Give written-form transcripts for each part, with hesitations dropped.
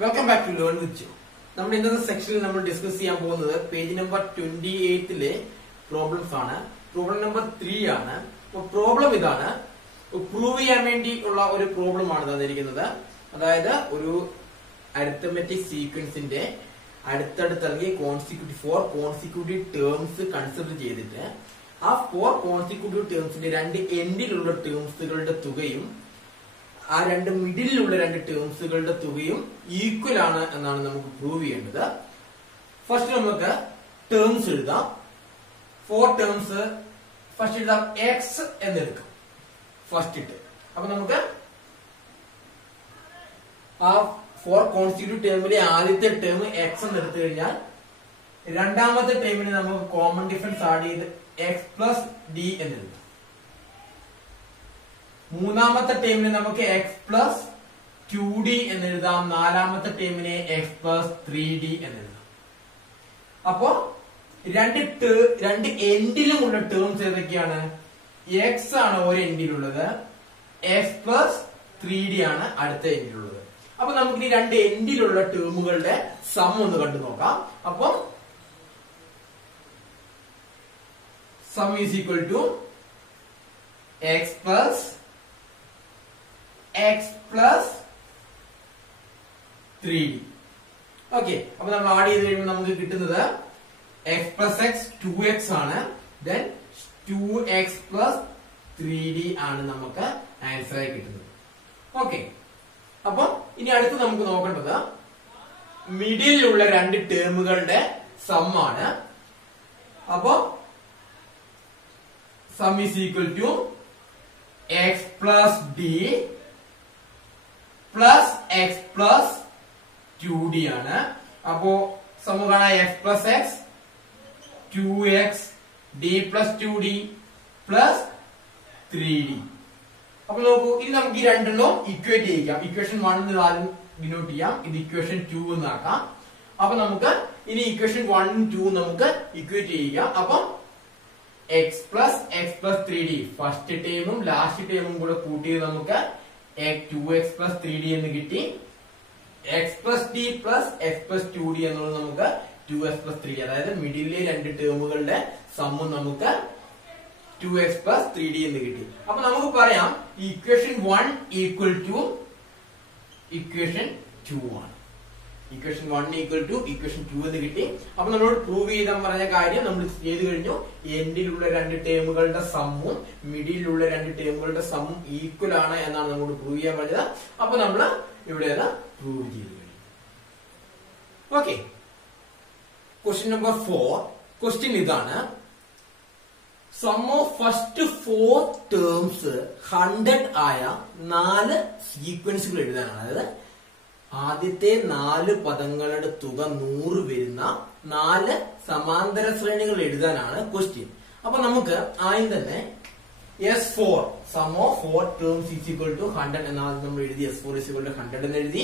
Welcome back to Learn with Joe. നമ്മൾ ഇന്നത്തെ സെക്ഷനിൽ നമ്മൾ ഡിസ്കസ് ചെയ്യാൻ പോകുന്നത് പേജ് നമ്പർ 28 പ്രോബ്ലംസ് ആണ്. പ്രോബ്ലം നമ്പർ 3 ആണ്. പ്രോബ്ലം ഇതാണ്, പ്രൂവ് ചെയ്യാൻ വേണ്ടി ഉള്ള ഒരു പ്രോബ്ലം ആണ് തന്നിരിക്കുന്നത്. അതായത് ഒരു അരിത്തമെറ്റിക് സീക്വൻസിന്റെ അടുത്തടുത്തിറങ്ങിയ ഫോർ കോൺസിക്യൂട്ടീവ് ടേംസ് കൺസിഡർ ചെയ്തിട്ട് ആ 4 കോൺസിക്യൂട്ടീവ് ടേംസിന്റെ രണ്ട് എൻഡിലുള്ള ടേംസുകളുടെ തുകയും ആ രണ്ട് മിഡിലുള്ള രണ്ട് ടേംസുകളുടെ തുകയും ഈക്വൽ ആണ് എന്നാണ് നമുക്ക് പ്രൂവ് ചെയ്യേണ്ടത്. ഫസ്റ്റ് നമുക്ക് ടേംസ് എഴുതാം. 4 ടേംസ് ഫസ്റ്റ് എഴുതാം. എക്സ് എന്നെടുക്കാം ഫസ്റ്റ് ഇട്ട്. അപ്പൊ നമുക്ക് ആ 4 കോൺസ്റ്റിറ്റ്യൂട്ടീവ് ടേമിലെ ആദ്യത്തെ ടേം എക്സ് എന്ന് എടുത്തു കഴിഞ്ഞാൽ രണ്ടാമത്തെ ടേമിന് നമുക്ക് കോമൺ ഡിഫറൻസ് ആഡ് ചെയ്ത് എക്സ് പ്ലസ് ഡി എന്നെടുക്കാം. മൂന്നാമത്തെ ടേമിന് നമുക്ക് എക്സ് പ്ലസ് 2d എന്നെഴുതാം. നാലാമത്തെ ടേമിനെ എക്സ് പ്ലസ് 3d എന്നെഴുതാം. അപ്പോ രണ്ട് എൻഡിലുമുള്ള ടേംസ് ഏതൊക്കെയാണ്? എക്സ് ആണ് ഒരു എൻഡിലുള്ളത്, എക്സ് പ്ലസ് 3d ആണ് അടുത്ത എൻഡിലുള്ളത്. അപ്പൊ നമുക്ക് ഈ രണ്ട് എൻഡിലുള്ള ടേമുകളുടെ സം ഒന്ന് കണ്ടു നോക്കാം. അപ്പൊ sum is equal to x plus x plus 3d. Okay, അപ്പൊ നമ്മൾ ആഡ് ചെയ്ത് കഴിയുമ്പോൾ നമുക്ക് കിട്ടുന്നത് എക്സ് പ്ലസ് എക്സ് 2x ആണ്. ദെൻ 2x പ്ലസ് 3d ആണ് നമുക്ക് ആൻസർ ആയി കിട്ടുന്നത്. ഓക്കെ, അപ്പൊ ഇനി അടുത്ത് നമുക്ക് നോക്കേണ്ടത് മിഡിലുള്ള രണ്ട് ടേമുകളുടെ സം ആണ്. അപ്പോ sum is equal to x plus d plus x plus 2d ആണ്. അപ്പോ സം കാണാം x plus x 2x d plus 2d plus 3d. അപ്പൊ നോക്കൂ, ഇനി നമുക്ക് ഈ രണ്ടെണ്ണം ഇക്വേറ്റ് ചെയ്യാം. ഇക്വേഷൻ 1 ആദ്യം ഡിനോട്ട് ചെയ്യാം, ഇത് ഇക്വേഷൻ 2 എന്നാക്കാം. അപ്പൊ നമുക്ക് ഇനി ഇക്വേഷൻ 1 2 നമുക്ക് ഇക്വേറ്റ് ചെയ്യാം. അപ്പം എക്സ് പ്ലസ് 3d ഫസ്റ്റ് ടേമും ലാസ്റ്റ് ടേമും കൂടെ കൂട്ടിയത് നമുക്ക് 2x പ്ലസ് 3d എന്ന് കിട്ടി. X plus d plus x plus 2d എന്നുള്ളത് നമുക്ക് 2x പ്ലസ് 3d, അതായത് മിഡിലെ രണ്ട് ടേമുകളുടെ സമ്മും നമുക്ക് 2x പ്ലസ് 3d എന്ന് കിട്ടി. അപ്പൊ നമുക്ക് പറയാം ഇക്വേഷൻ 1 ഈക്വൽ ടു ഇക്വേഷൻ 2 ആണ്. ഇക്വേഷൻ 1 ഈക്വൽ ടു ഇക്വേഷൻ 2 എന്ന് കിട്ടി. അപ്പൊ നമ്മളോട് പ്രൂവ് ചെയ്താൽ പറഞ്ഞ കാര്യം നമ്മൾ ചെയ്തു കഴിഞ്ഞു. എൻഡിലുള്ള രണ്ട് ടേമുകളുടെ സമ്മും മിഡിലുള്ള രണ്ട് ടേമുകളുടെ സമ്മും ഈക്വൽ ആണ് എന്നാണ് നമ്മളോട് പ്രൂവ് ചെയ്യാൻ പറഞ്ഞത്. അപ്പൊ നമ്മൾ ഇവിടെ പ്രൂവ് ചെയ്തു കഴിഞ്ഞു. Okay, question number 4. ക്വസ്റ്റ്യൻ ഇതാണ്, സം ഓഫ് ഫസ്റ്റ് 4 ടേംസ് 100 ആയ 4 സീക്വൻസുകൾ എഴുതാനാണ്. അതായത് ആദ്യത്തെ 4 പദങ്ങളുടെ തുക 100 വരുന്ന 4 സമാന്തര ശ്രേണികൾ എഴുതാനാണ് ക്വസ്റ്റ്യൻ. അപ്പൊ നമുക്ക് ആദ്യം തന്നെ S4 sum of 4 terms is equal to 100 എന്നാണ് നമ്മൾ എഴുതി. S4 ഈസ് ഈക്വൽ ടു 100 എന്ന് എഴുതി.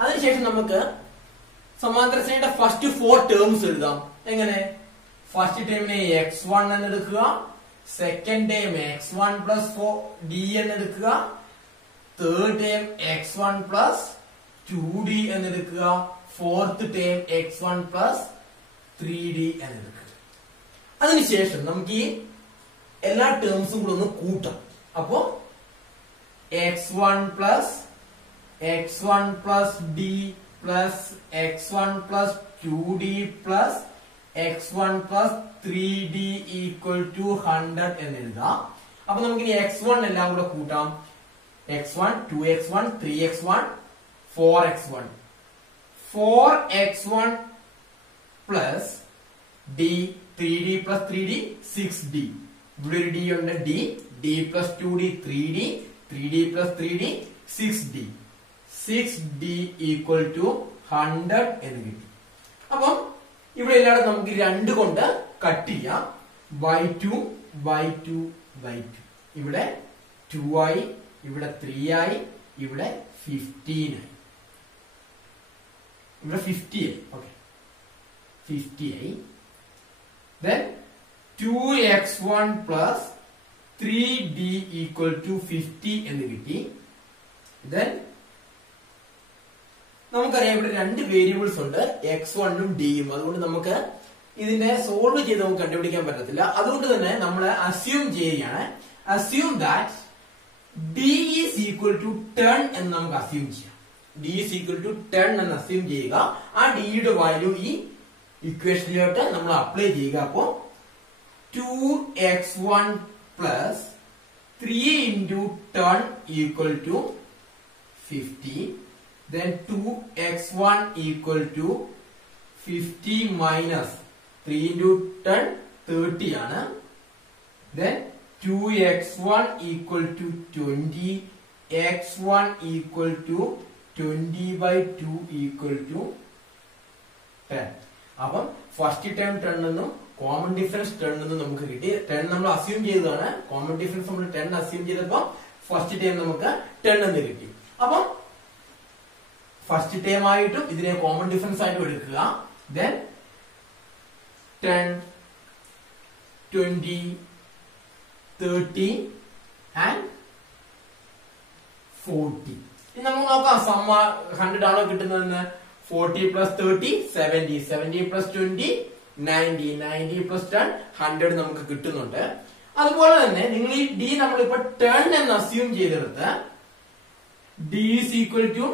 അതിനുശേഷം നമുക്ക് സമാന്തര ശ്രേണിയുടെ ഫസ്റ്റ് 4 ടേംസ് എഴുതാം. എങ്ങനെ? ഫസ്റ്റ് ടേമിനെ x1 എന്ന് എടുക്കുക, second term x1 plus 4d എന്ന് എടുക്കുക, third term x1 plus 2d എന്ന് എടുക്കുക, fourth term x1 plus 3d എന്ന് എടുക്കുക. അതിനുശേഷം നമുക്ക് ഈ എല്ലാ ടേംസും കൂടെ ഒന്ന് കൂട്ടാം. അപ്പോ x1 plus d plus x1 plus 2d plus x1 plus 3d equal to 100 എന്ന് എഴുതാം. അപ്പൊ നമുക്ക് ഇനി x1 എല്ലാം കൂടെ കൂട്ടാം. x1 2x1 3x1 4x1 plus d 3d plus 3d 6d. ഇവിടെ ഒരു d ഉണ്ട്, d plus 2d 3d plus 3d 6d equal to 100 എന്ന് കിട്ടി. അപ്പം ഇവിടെ എല്ലാവരും നമുക്ക് 2 കൊണ്ട് കട്ട് ചെയ്യാം. y2 ഇവിടെ 2 ആയി, ഇവിടെ 3 ആയി, ഇവിടെ 15 ആയി, ഇവിടെ 50 ആയി. ഓക്കെ, 50 ആയി. Then 2x1 plus 3d equal to 50 എന്ന് കിട്ടി. Then നമുക്കറിയാം ഇവിടെ രണ്ട് വേരിയബിൾസ് ഉണ്ട്, x1 ഡിയും. അതുകൊണ്ട് നമുക്ക് ഇതിനെ സോൾവ് ചെയ്ത് നമുക്ക് കണ്ടുപിടിക്കാൻ പറ്റത്തില്ല. അതുകൊണ്ട് തന്നെ നമ്മൾ അസ്യൂം ചെയ്യുകയാണ്. Assume that d is equal to 10 എന്ന് നമുക്ക് അസ്യൂം ചെയ്യാം. d ഈസ് ഈക്വൽ ടു 10 എന്ന് അസ്യൂം ചെയ്യുക. ആ d യുടെ വാല്യൂ ഈ ഇക്വേഷനിലോട്ട് നമ്മൾ അപ്ലൈ ചെയ്യുക. അപ്പോ 2x1 plus 3 into 10 equal to 50. Then 2x1 equal to 50 minus 3 into 10 30 ആണ്. Then 2x1 equal to 20. x1 equal to 20 by 2 equal to 10. അപ്പം ഫസ്റ്റ് ടേം 10 എന്നും കോമൺ ഡിഫറൻസ് 10 എന്നും നമുക്ക് കിട്ടി. 10 നമ്മൾ അസ്യൂം ചെയ്തതാണ്. കോമൺ ഡിഫറൻസ് നമ്മൾ 10 അസ്യൂം ചെയ്തപ്പോ ഫസ്റ്റ് ടേം നമുക്ക് 10 എന്ന് കിട്ടി. അപ്പം ഫസ്റ്റ് ടേം ആയിട്ടും ഇതിനെ കോമൺ ഡിഫറൻസ് ആയിട്ടും എടുക്കുക. Then 10, 20, 30 and 40. ഇനി നമുക്ക് നോക്കാം സമ്മ 100 ആണോ കിട്ടുന്നതെന്ന്. 40 plus 30 70, 70 plus 20 90, 90 plus 10 100 നമുക്ക് കിട്ടുന്നുണ്ട്. അതുപോലെ തന്നെ നിങ്ങൾ ഈ d നമ്മളിപ്പോ 10 എന്ന് അസ്യൂം ചെയ്തെടുത്ത് d is equal to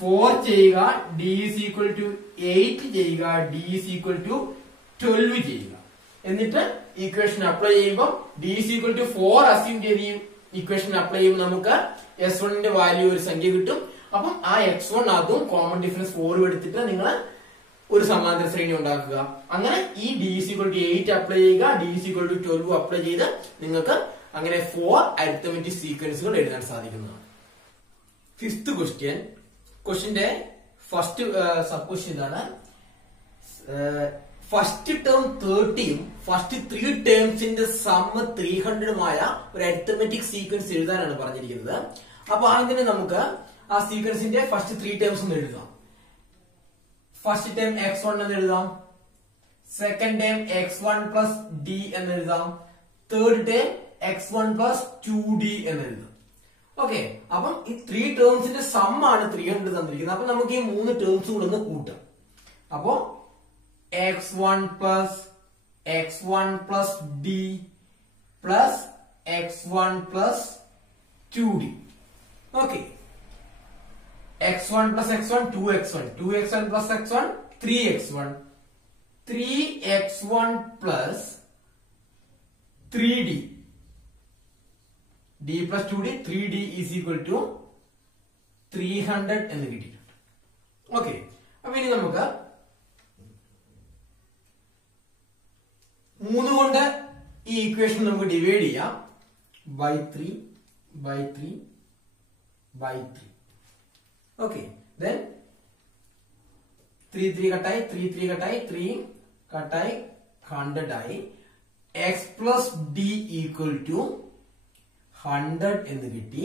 4 ചെയ്യുക, d is equal to 8 ചെയ്യുക, d is equal to 12 ചെയ്യുക. എന്നിട്ട് ഇക്വേഷൻ അപ്ലൈ ചെയ്യുമ്പോൾ d is equal to 4 assume ചെയ്ത് ഇക്വേഷൻ അപ്ലൈ ചെയ്യുമ്പോൾ നമുക്ക് s1 ന്റെ വാല്യൂ ഒരു സംഖ്യ കിട്ടും. അപ്പം ആ x1 അതും കോമൺ ഡിഫറൻസ് 4 എടുത്തിട്ട് നിങ്ങൾ ഒരു സമാന്തര ശ്രേണി ഉണ്ടാക്കുക. അങ്ങനെ ഈ d is equal to 8 apply ചെയ്യുക, d is equal to 12 apply ചെയ്ത് നിങ്ങൾക്ക് അങ്ങനെ 4 അരിത്തമെറ്റിക് സീക്വൻസുകൾ എഴുതാൻ സാധിക്കുന്നതാണ്. Fifth question. ക്വസ്റ്റ്യന്റെ ഫസ്റ്റ് സബ് ക്വസ്റ്റ്യൻ ഇതാണ്. ഫസ്റ്റ് ടേം 30യും ഫസ്റ്റ് 3 ടേംസിന്റെ സമ്മ് 300ഉമായ ഒരു അരിത്തമെറ്റിക് സീക്വൻസ് എഴുതാനാണ് പറഞ്ഞിരിക്കുന്നത്. അപ്പൊ ആദ്യം നമുക്ക് ആ സീക്വൻസിന്റെ ഫസ്റ്റ് 3 ടേംസ് ഒന്ന് എഴുതാം. ഫസ്റ്റ് ടേം x1 എന്ന് എഴുതാം, second term x1 plus d എന്ന് എഴുതാം, third term x1 plus 2d എന്ന് എഴുതാം. ഓക്കെ, അപ്പം ഈ 3 ടേംസിന്റെ സം ആണ് 300 തന്നിരിക്കുന്നത്. അപ്പൊ നമുക്ക് ഈ 3 ടേംസ് കൂടെ ഒന്ന് കൂട്ടാം. അപ്പോ x1 plus d plus x1 plus 2d. Okay, x1 plus x1 2x1, 2x1 plus x1 3x1, 3x1 plus 3d, d plus 2d, 3d is equal to 300 എന്ന് കിട്ടിയിട്ടുണ്ട്. ഓക്കെ, അപ്പൊ ഇനി നമുക്ക് 3 കൊണ്ട് ഈ ഇക്വേഷൻ നമുക്ക് ഡിവൈഡ് ചെയ്യാം. by 3 by 3 by 3. Okay, then 3 3 കട്ടായി 3 3 കട്ടായി 3 കട്ടായി 100 ആയി. x plus d equal to 100 എന്ന് കിട്ടി.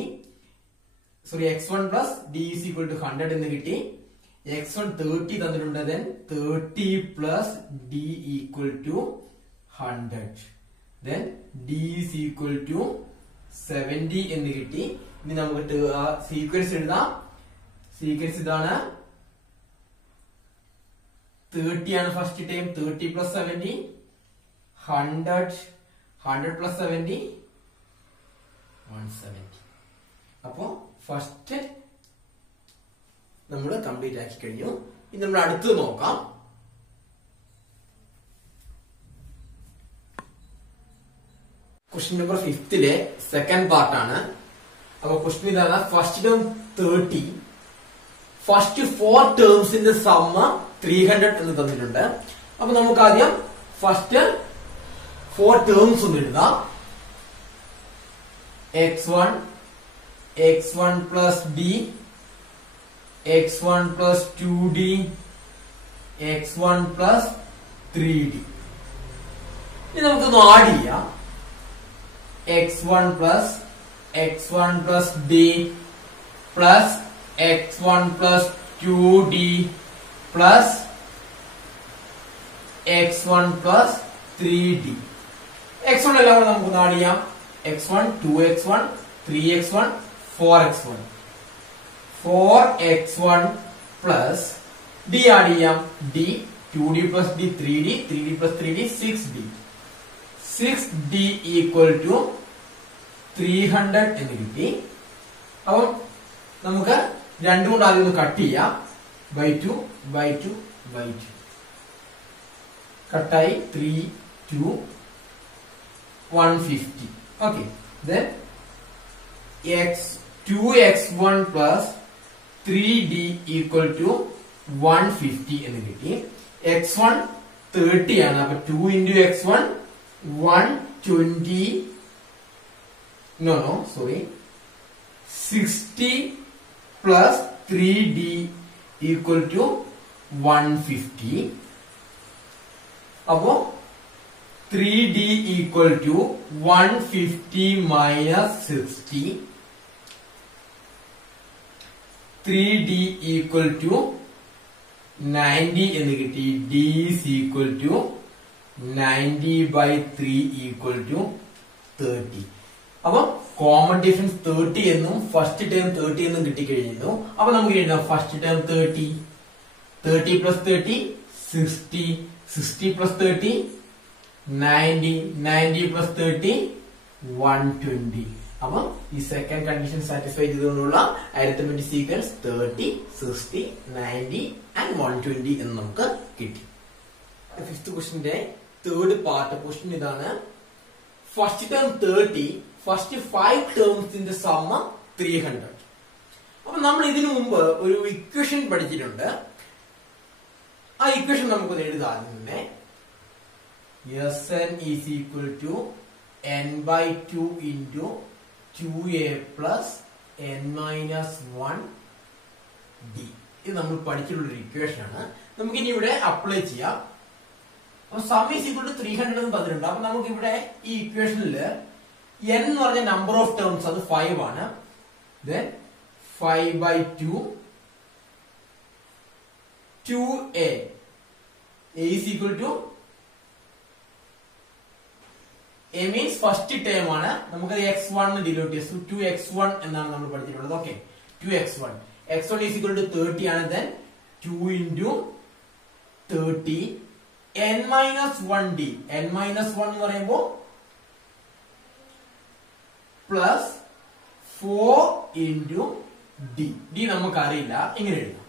Sorry, x1 plus d is equal to 100 എന്ന് കിട്ടി. x1 30 തന്നിട്ടുണ്ട്. then 30 plus d equal to 100. then d is equal to 70 എന്ന് കിട്ടി. ഇനി നമുക്ക് സീക്വൻസ് എഴുതാം. സീക്വൻസ് ഇതാണ്. 30 ആണ് ഫസ്റ്റ് ടൈം, 30 പ്ലസ് 70 100, 100 പ്ലസ് 70 170. അപ്പോ ഫസ്റ്റ് നമ്മൾ കംപ്ലീറ്റ് ആക്കി കഴിഞ്ഞു. ഇനി നമ്മൾ അടുത്ത് നോക്കാം. ക്വസ്റ്റ്യൻ നമ്പർ 5ലെ സെക്കൻഡ് പാർട്ടാണ്. അപ്പൊ ക്വസ്റ്റ്യൻ ഇതാണ്. ഫസ്റ്റ് ടേം 30, ഫസ്റ്റ് 4 ടേംസിന്റെ സമ്മ് 300 എന്ന് തന്നിട്ടുണ്ട്. അപ്പൊ നമുക്ക് ആദ്യം ഫസ്റ്റ് 4 ടേംസ് ഒന്ന് എഴുതാം. x1, x1 plus d, x1 plus 2d, x1 plus 3d. ഇനി നമുക്കൊന്ന് ആഡ് ചെയ്യാം. x1 plus d plus x1 plus 2d plus x1 plus 3d. x1 എല്ലാം കൂടെ നമുക്ക് ആഡ് ചെയ്യാം. x1 2x1 3x1 4x1, 4x1 plus d add ചെയ്യാം. D 2d plus d 3d 3d plus 3d 6d 6d equal to 300 എന്ന് കിട്ടി. അപ്പം നമുക്ക് രണ്ടും കൊണ്ട് ആദ്യം ഒന്ന് കട്ട് ചെയ്യാം. ബൈ 2 ബൈ 2 ബൈ 2 കട്ടായി 3 2 150. Okay, then x2x1 plus 3d equal to 150 എന്ന് കിട്ടി. x1 30 ആണ്. അപ്പൊ 2 into x1 120 no sorry 60 plus 3d equal to 150. അപ്പോ 3d equal to 150 minus 60. 3d equal to 90 എന്ന് കിട്ടി. d is equal to 90 by 3 equal to 30. അപ്പൊ common difference 30 എന്നും first term 30 എന്നും കിട്ടിക്കഴിഞ്ഞു. അപ്പൊ നമുക്ക് എഴുതാം first term 30 30 plus 30 60 60 plus 30 90 90 plus 30 120. അപ്പൊ ഈ സെക്കൻഡ് കണ്ടീഷൻ സാറ്റിസ്ഫൈ ചെയ്തുകൊണ്ടുള്ള അരിത്തമെറ്റിക് സീക്വൻസ് 30 60 90 ആൻഡ് 120 എന്ന് നമുക്ക് കിട്ടി. ഫിഫ്ത് ക്വസ്റ്റിന്റെ തേർഡ് പാർട്ട് ക്വസ്റ്റ്യൻ ഇതാണ്. ഫസ്റ്റ് ടേം 30 ഫസ്റ്റ് 5 ടേംസിന്റെ സമ്മ 300. അപ്പൊ നമ്മൾ ഇതിനു മുമ്പ് ഒരു ഇക്വേഷൻ പഠിച്ചിട്ടുണ്ട്. ആ ഇക്വേഷൻ നമുക്കൊന്ന് എഴുതാം. തന്നെ Sn is equal to n by 2 into 2a plus n minus 1 d. ഇത് നമ്മൾ പഠിച്ചിട്ടുള്ള ഇക്വേഷൻ ആണ്. നമുക്ക് ഇനി ഇവിടെ അപ്ലൈ ചെയ്യാം. അപ്പൊ സം ഈസ് ഈക്വൽ ടു 300 എന്ന് പറഞ്ഞിട്ടുണ്ട്. അപ്പൊ നമുക്ക് ഇവിടെ ഈ ഇക്വേഷനിൽ n എന്ന് പറഞ്ഞ നമ്പർ ഓഫ് ടേംസ് അത് 5 ആണ്. then 5 by 2 2a is equal to a means first term ആണ്. നമുക്ക് x1 ഡിനോട്ട് ചെയ്യാം. 2x1 എന്നാണ് നമ്മൾ പഠിച്ചിട്ടുള്ളത്. Okay, 2x1 x1 is equal to 30 ആണ്. then 2 into 30 n minus 1d n minus 1 എന്ന് പറയുമ്പോൾ പ്ലസ് 4 into d d നമുക്ക് അറിയില്ല, ഇങ്ങനെ എഴുതാം.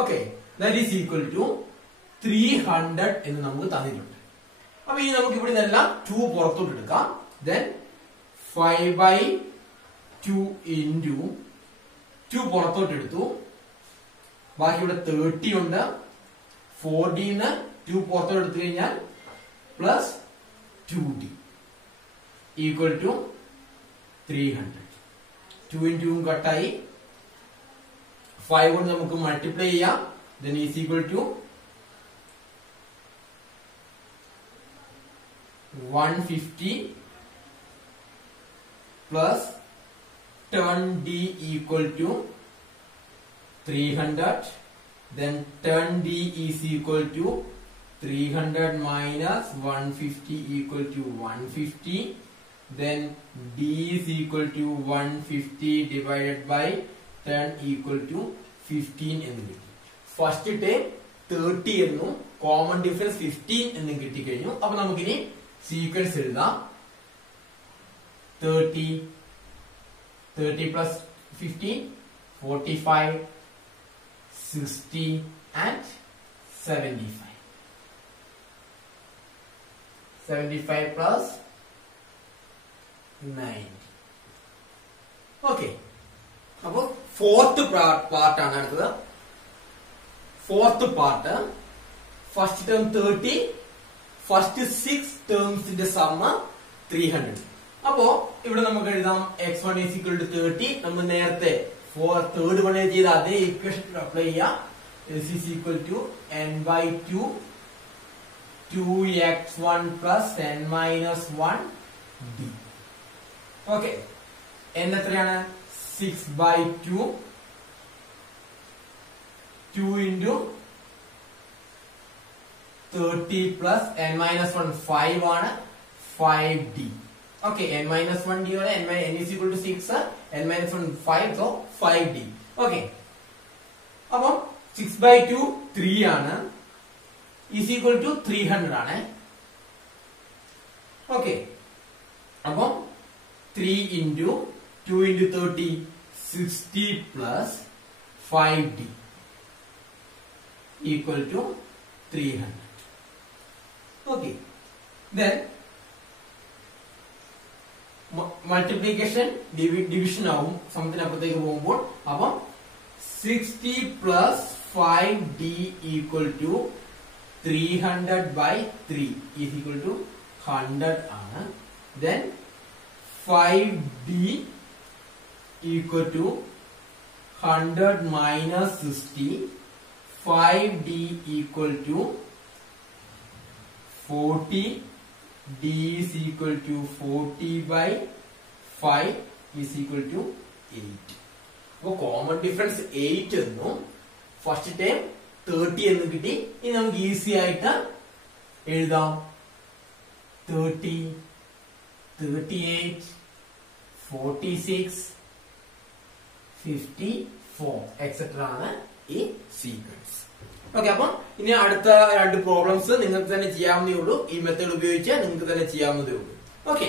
Okay, that is equal to 300 എന്ന് നമുക്ക് തന്നിട്ടുണ്ട്. അപ്പൊ ഇനി നമുക്ക് ഇവിടെ നിന്നെല്ലാം 2 പുറത്തോട്ട് എടുക്കാം. then 5 by 2 into 2 പുറത്തോട്ട് എടുത്തു. ബാക്കി ഇവിടെ 30 ഉണ്ട്. 4d ന്ന് 2 പുറത്തോട്ട് എടുത്തു കഴിഞ്ഞാൽ plus 2d equal to 300. 2 into കട്ടായി 5 കൊണ്ട് നമുക്ക് മൾട്ടിപ്ലൈ ചെയ്യാം. then is equal to 150 plus turn d equal to 300. then turn d is equal to 300 minus 150 equal to 150. then d is equal to 150 divided by 10 equal to 15 എന്ന് കിട്ടി. First term 30 എന്നും common difference 15 എന്നും കിട്ടിക്കഴിഞ്ഞു. അപ്പൊ നമുക്കിനി sequence എഴുതാം. 30 plus 15 45 60 and 75 75 plus 90. Okay, അപ്പൊ fourth part ആണ് അടുത്തത്. Fourth part first term 30 first 6 ടേംസിന്റെ sum 300. അപ്പോ ഇവിടെ നമുക്ക് എഴുതാം x1 is equal to 30. നമ്മൾ നേരത്തെ തേർഡ് വൺ ചെയ്ത അതേ ഇക്വേഷൻ അപ്ലൈ ചെയ്യാം. s is equal to n by 2 2x1 plus n minus 1 d. Okay, n എത്രയാണ്? 6 by 2 2 into 30 plus n minus 1 5 ആണ്. 5d. Okay, n minus 1d ആണ്. n is equal to 6 n minus 1 5 so 5d. Okay, അപ്പം 6/2 3 ആണ്, is equal to 300 ആണ്. Okay, അപ്പം 3 into 2 into 30 60 plus 5d equal to 300. Okay, then multiplication division ആവും സമത്തിനപ്പുറത്തേക്ക് പോകുമ്പോൾ. അപ്പം 60 plus 5d equal to 300/3 is equal to 100 ആണ്. Then 5d equal to 100 minus 60. 5d equal to 40. d is equal to 40/5 is equal to 8. അപ്പോൾ common difference 8 എന്നും first time 30 എന്ന് കിട്ടി. ഇനി നമുക്ക് ഈസി ആയിട്ട് എഴുതാം. 30, 38, 46, 54 എക്സെട്ര ആണ് ഈ സീക്വൻസ്. ഓക്കെ, അപ്പം ഇനി അടുത്ത രണ്ട് പ്രോബ്ലംസ് നിങ്ങൾക്ക് തന്നെ ചെയ്യാവുന്നതേ ഉള്ളൂ. ഈ മെത്തേഡ് ഉപയോഗിച്ച് നിങ്ങൾക്ക് തന്നെ ചെയ്യാവുന്നതേ ഉള്ളൂ. ഓക്കെ.